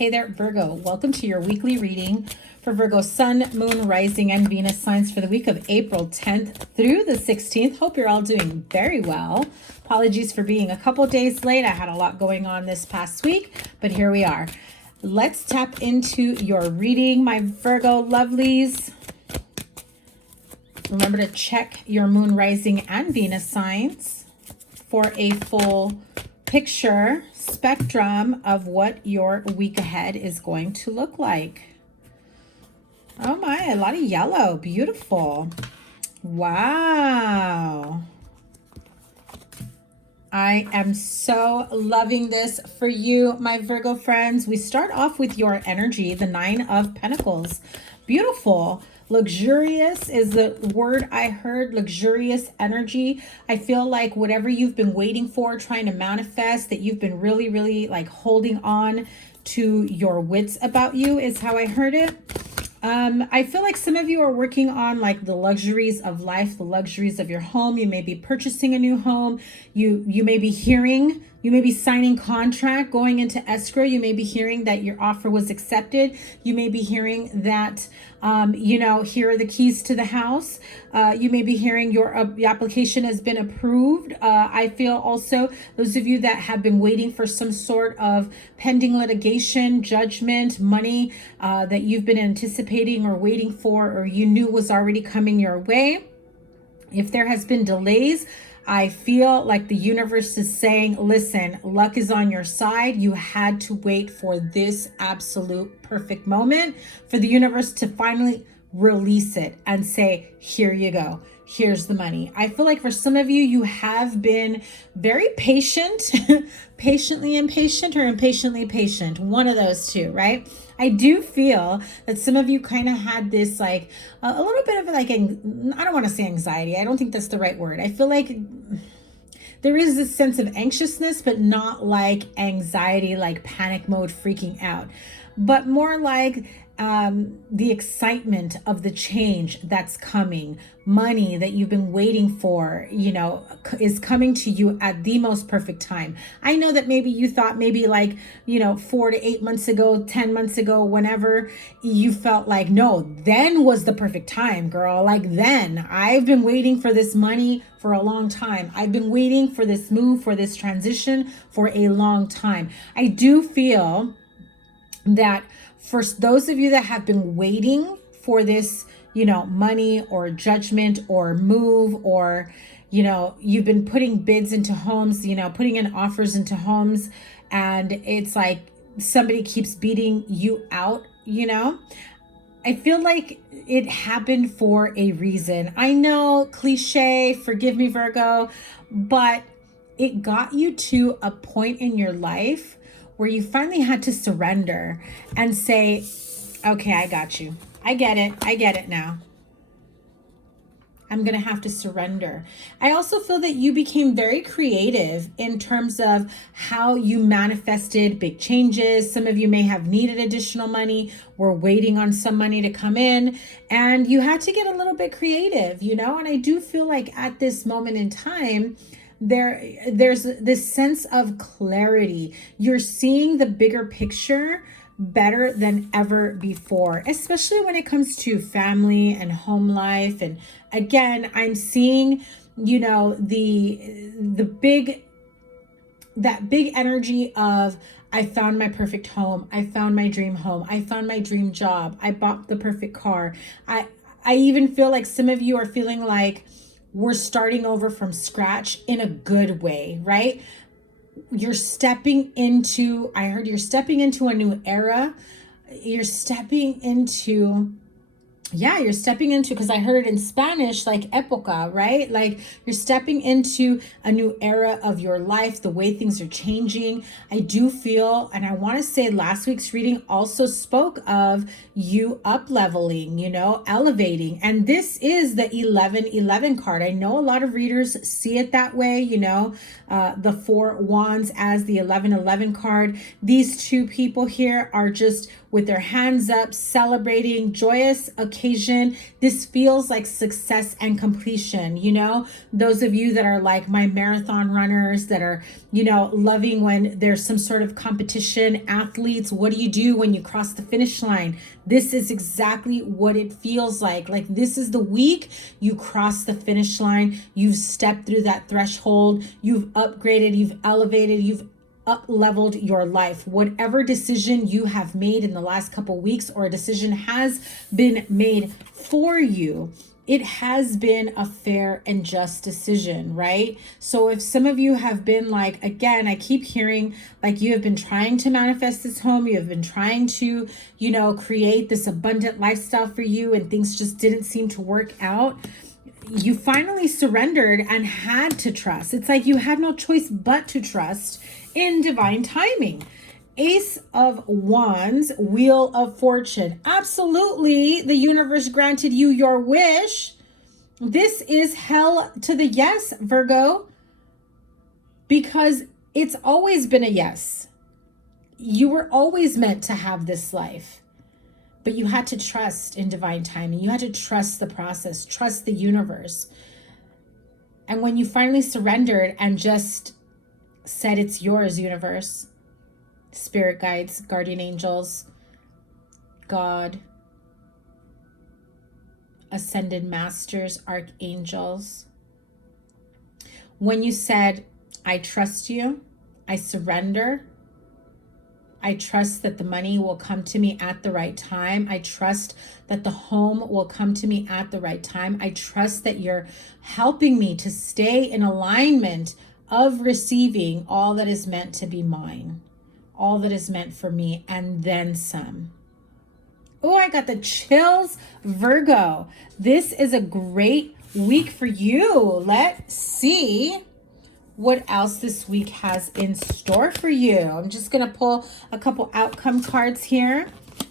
Hey there, Virgo. Welcome to your weekly reading for Virgo Sun, Moon, Rising, and Venus signs for the week of April 10th through the 16th. Hope you're all doing very well. Apologies for being a couple days late. I had a lot going on this past week, but here we are. Let's tap into your reading, my Virgo lovelies. Remember to check your Moon, Rising, and Venus signs for a full picture spectrum of what your week ahead is going to look like. Oh my, a lot of yellow. Beautiful. Wow. I am so loving this for you, my Virgo friends. We start off with your energy, the Nine of Pentacles. Beautiful. Luxurious is the word I heard, luxurious energy. I feel like whatever you've been waiting for, trying to manifest, that you've been really like holding on to your wits about you is how I heard it. I feel like some of you are working on like the luxuries of life, the luxuries of your home. You may be purchasing a new home. You may be hearing, you may be signing contract, going into escrow. You may be hearing that your offer was accepted. You may be hearing that, here are the keys to the house. You may be hearing your application has been approved. I feel also those of you that have been waiting for some sort of pending litigation, judgment, money that you've been anticipating or waiting for, or you knew was already coming your way. If there has been delays, I feel like the universe is saying, listen, luck is on your side. You had to wait for this absolute perfect moment for the universe to finally release it and say, here you go. Here's the money. I feel like for some of you, you have been very patient, patiently impatient or impatiently patient. One of those two, right? I do feel that some of you kind of had this like a little bit of like, I don't want to say anxiety. I don't think that's the right word. I feel like there is this sense of anxiousness, but not like anxiety, like panic mode, freaking out, but more like the excitement of the change that's coming, money that you've been waiting for, is coming to you at the most perfect time. I know that maybe you thought maybe like, 4 to 8 months ago, 10 months ago, whenever you felt like, no, then was the perfect time, girl. Like then I've been waiting for this money for a long time. I've been waiting for this move, for this transition for a long time. I do feel that for those of you that have been waiting for this, money or judgment or move, or, you've been putting bids into homes, putting in offers into homes, and it's like somebody keeps beating you out, I feel like it happened for a reason. I know, cliche, forgive me, Virgo, but it got you to a point in your life where you finally had to surrender and say, okay, I got you. I get it. I get it now. I'm going to have to surrender. I also feel that you became very creative in terms of how you manifested big changes. Some of you may have needed additional money, were waiting on some money to come in, and you had to get a little bit creative, and I do feel like at this moment in time, there's this sense of clarity. You're seeing the bigger picture better than ever before, especially when it comes to family and home life. And again, I'm seeing, that big energy of, I found my perfect home. I found my dream home. I found my dream job. I bought the perfect car. I even feel like some of you are feeling like we're starting over from scratch in a good way, right? You're stepping into, I heard you're stepping into a new era. You're stepping into, because I heard it in Spanish, like época, right? Like you're stepping into a new era of your life, the way things are changing. I do feel, and I want to say last week's reading also spoke of you up-leveling, elevating. And this is the 1111 card. I know a lot of readers see it that way, the 4 wands as the 1111 card. These two people here are just with their hands up, celebrating, joyous occasion. This feels like success and completion. You know, those of you that are like my marathon runners that are, you know, loving when there's some sort of competition, athletes, what do you do when you cross the finish line? This is exactly what it feels like. Like this is the week you cross the finish line. You've stepped through that threshold. You've upgraded, you've elevated, you've up-leveled your life. Whatever decision you have made in the last couple weeks, or a decision has been made for you, it has been a fair and just decision, right? So if some of you have been like, again, I keep hearing like you have been trying to manifest this home, you have been trying to, you know, create this abundant lifestyle for you, and things just didn't seem to work out. You finally surrendered and had to trust. It's like you had no choice but to trust in divine timing. Ace of Wands, Wheel of Fortune. Absolutely, the universe granted you your wish. This is hell to the yes, Virgo, because it's always been a yes. You were always meant to have this life, but you had to trust in divine timing. You had to trust the process, trust the universe. And when you finally surrendered and just said, it's yours, universe, spirit guides, guardian angels, God, ascended masters, archangels. When you said, I trust you, I surrender, I trust that the money will come to me at the right time. I trust that the home will come to me at the right time. I trust that you're helping me to stay in alignment of receiving all that is meant to be mine, all that is meant for me, and then some. Oh, I got the chills, Virgo. This is a great week for you. Let's see what else this week has in store for you. I'm just going to pull a couple outcome cards here.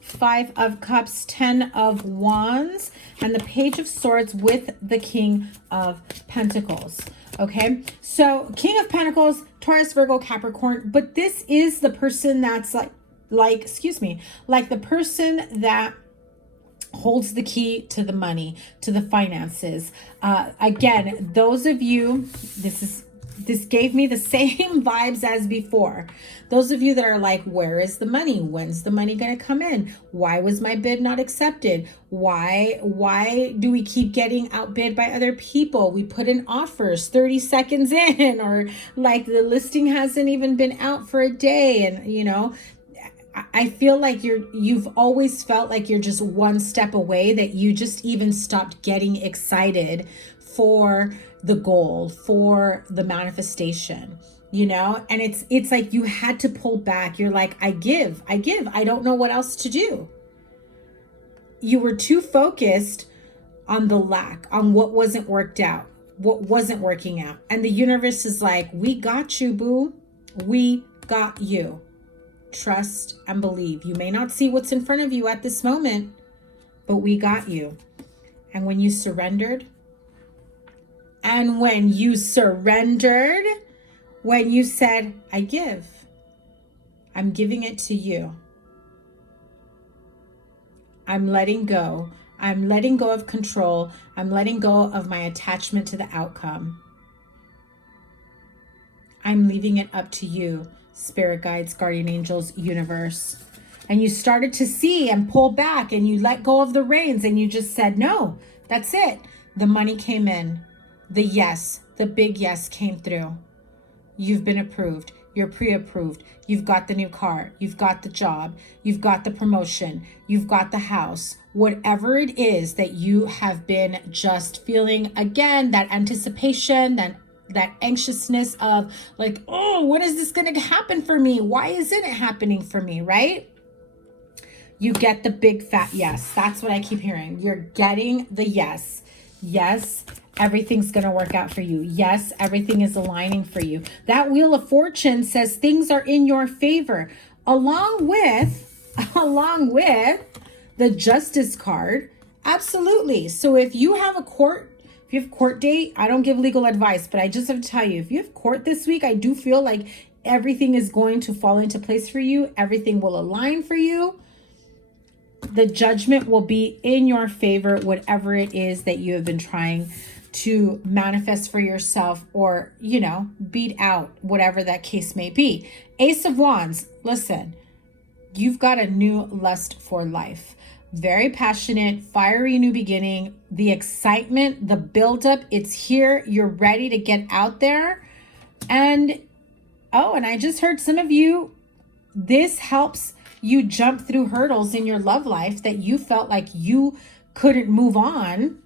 5 of Cups, 10 of Wands, and the Page of Swords with the King of Pentacles. Okay, so King of Pentacles, Taurus, Virgo, Capricorn, but this is the person that's like the person that holds the key to the money, to the finances. Again, those of you, this gave me the same vibes as before. Those of you that are like, where is the money? When's the money going to come in? Why was my bid not accepted? Why do we keep getting outbid by other people? We put in offers 30 seconds in, or like the listing hasn't even been out for a day. And you know, I feel like you've always felt like you're just one step away, that you just even stopped getting excited for the goal, for the manifestation, you know? And it's like you had to pull back. You're like, I give. I don't know what else to do. You were too focused on the lack, on what wasn't worked out, what wasn't working out. And the universe is like, we got you, boo. We got you. Trust and believe. You may not see what's in front of you at this moment, but we got you. And when you surrendered, when you said, I give, I'm giving it to you. I'm letting go. I'm letting go of control. I'm letting go of my attachment to the outcome. I'm leaving it up to you, spirit guides, guardian angels, universe. And you started to see and pull back, and you let go of the reins, and you just said, no, that's it. The money came in. The yes, the big yes came through. You've been approved. You're pre-approved. You've got the new car. You've got the job. You've got the promotion. You've got the house. Whatever it is that you have been just feeling, again, that anticipation, that anxiousness of like, oh, when is this going to happen for me? Why isn't it happening for me, right? You get the big fat yes. That's what I keep hearing. You're getting the yes. Yes, everything's going to work out for you. Yes, everything is aligning for you. That Wheel of Fortune says things are in your favor, along with the Justice card. Absolutely. So if you have court date, I don't give legal advice, but I just have to tell you, if you have court this week, I do feel like everything is going to fall into place for you. Everything will align for you. the judgment will be in your favor, whatever it is that you have been trying to manifest for yourself, or, you know, beat out, whatever that case may be. Ace of Wands, listen, you've got a new lust for life. Very passionate, fiery new beginning. The excitement, the buildup, it's here. You're ready to get out there. And, oh, and I just heard some of you, this helps you jump through hurdles in your love life that you felt like you couldn't move on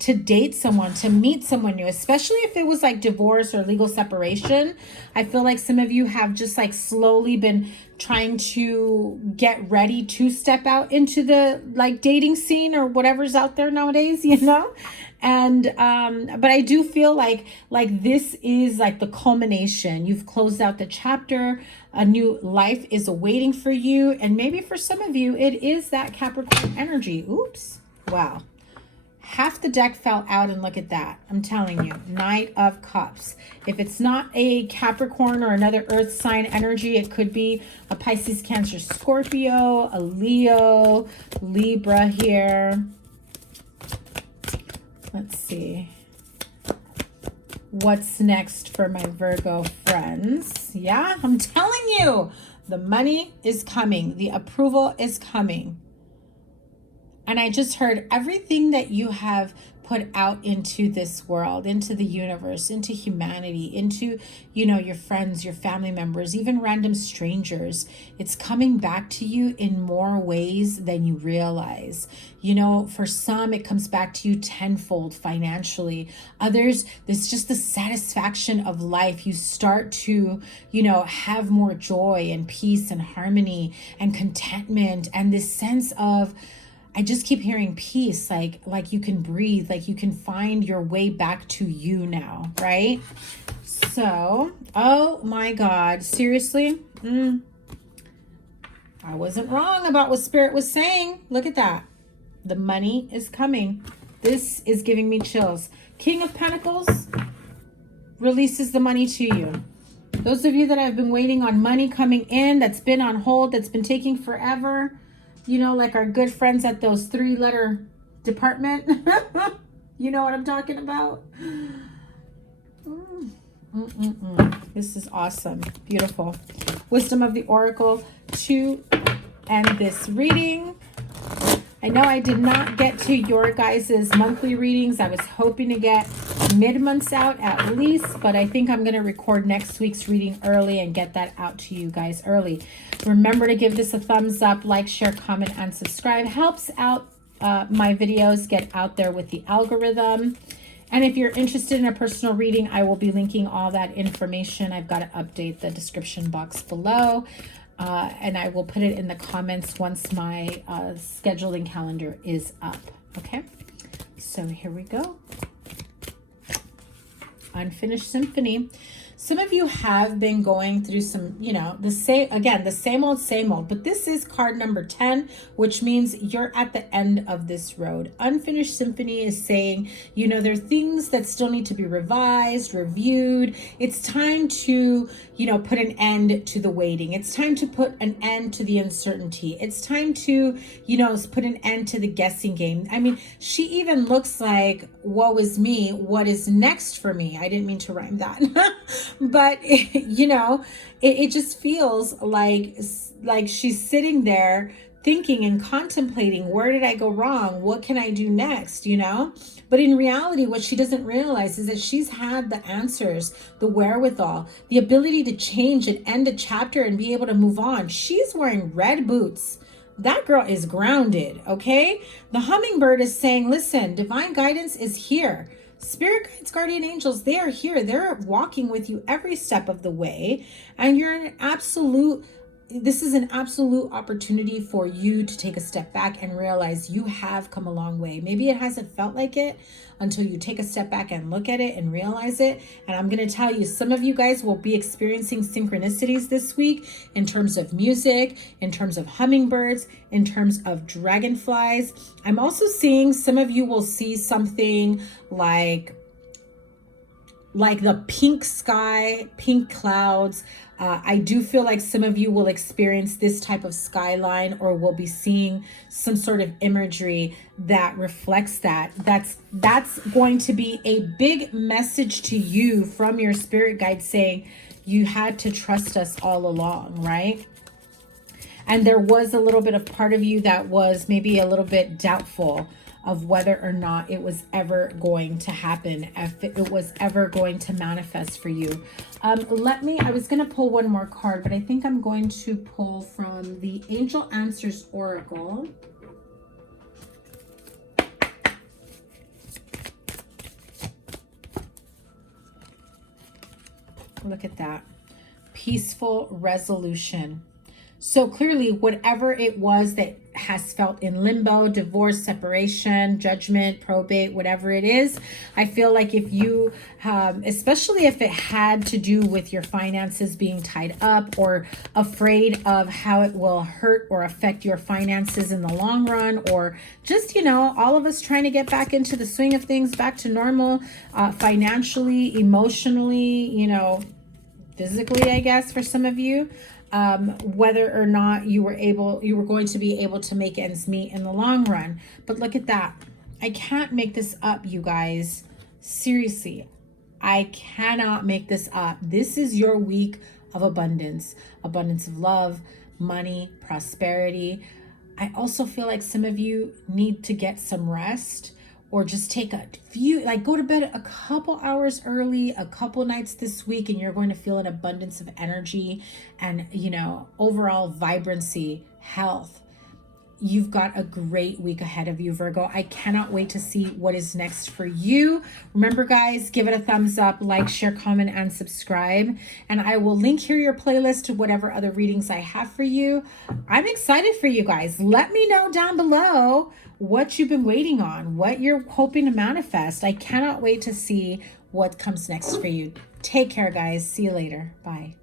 to date someone, to meet someone new, especially if it was like divorce or legal separation. I feel like some of you have just like slowly been trying to get ready to step out into the like dating scene or whatever's out there nowadays, you know? And but I do feel like this is like the culmination. You've closed out the chapter. A new life is awaiting for you. And maybe for some of you, it is that Capricorn energy. Oops. Wow. Half the deck fell out, and look at that. I'm telling you, Knight of Cups. If it's not a Capricorn or another earth sign energy, it could be a Pisces, Cancer, Scorpio, a Leo, Libra here. Let's see. What's next for my Virgo friends? Yeah, I'm telling you, the money is coming. The approval is coming. And I just heard everything that you have put out into this world, into the universe, into humanity, into, you know, your friends, your family members, even random strangers. It's coming back to you in more ways than you realize. You know, for some, it comes back to you tenfold financially. Others, it's just the satisfaction of life. You start to, you know, have more joy and peace and harmony and contentment and this sense of, I just keep hearing peace, like you can breathe, like you can find your way back to you now, right? So, oh my God, seriously? I wasn't wrong about what Spirit was saying. Look at that. The money is coming. This is giving me chills. King of Pentacles releases the money to you. Those of you that have been waiting on money coming in, that's been on hold, that's been taking forever, you know, like our good friends at those 3-letter department. You know what I'm talking about? This is awesome. Beautiful. Wisdom of the Oracle to end this reading. I know I did not get to your guys' monthly readings. I was hoping to get mid-months out at least, but I think I'm going to record next week's reading early and get that out to you guys early. Remember to give this a thumbs up, like, share, comment, and subscribe. Helps out my videos get out there with the algorithm. And if you're interested in a personal reading, I will be linking all that information. I've got to update the description box below. And I will put it in the comments once my scheduling calendar is up. Okay, so here we go. Unfinished Symphony. Some of you have been going through some, you know, the same old, but this is card number 10, which means you're at the end of this road. Unfinished Symphony is saying, you know, there are things that still need to be revised, reviewed. It's time to, you know, put an end to the waiting. It's time to put an end to the uncertainty. It's time to, you know, put an end to the guessing game. I mean, she even looks like, woe is me, what is next for me? I didn't mean to rhyme that. But, you know, it just feels like she's sitting there thinking and contemplating, where did I go wrong? What can I do next, you know? But in reality, what she doesn't realize is that she's had the answers, the wherewithal, the ability to change and end a chapter and be able to move on. She's wearing red boots. That girl is grounded, okay? The hummingbird is saying, listen, divine guidance is here. Spirit guides, guardian angels, they are here. They're walking with you every step of the way. And this is an absolute opportunity for you to take a step back and realize you have come a long way. Maybe it hasn't felt like it until you take a step back and look at it and realize it. And I'm going to tell you, some of you guys will be experiencing synchronicities this week in terms of music, in terms of hummingbirds, in terms of dragonflies. I'm also seeing some of you will see something like the pink sky, pink clouds, I do feel like some of you will experience this type of skyline, or will be seeing some sort of imagery that reflects that. That's going to be a big message to you from your spirit guide, saying you had to trust us all along, right? And there was a little bit of part of you that was maybe a little bit doubtful of whether or not it was ever going to happen, if it was ever going to manifest for you. I was going to pull one more card, but I think I'm going to pull from the Angel Answers Oracle. Look at that. Peaceful resolution. So clearly, whatever it was that has felt in limbo, divorce, separation, judgment, probate, whatever it is, I feel like if you, especially if it had to do with your finances being tied up, or afraid of how it will hurt or affect your finances in the long run, or just, you know, all of us trying to get back into the swing of things, back to normal, financially, emotionally, you know, physically, I guess, for some of you. Whether or not you were going to be able to make ends meet in the long run. But look at that. I can't make this up, you guys. Seriously, I cannot make this up. This is your week of abundance. Abundance of love, money, prosperity. I also feel like some of you need to get some rest, or just take a few, like go to bed a couple hours early, a couple nights this week, and you're going to feel an abundance of energy and, you know, overall vibrancy, health. You've got a great week ahead of you, Virgo. I cannot wait to see what is next for you. Remember, guys, give it a thumbs up, like, share, comment, and subscribe. And I will link here your playlist to whatever other readings I have for you. I'm excited for you guys. Let me know down below what you've been waiting on, what you're hoping to manifest. I cannot wait to see what comes next for you. Take care, guys. See you later. Bye.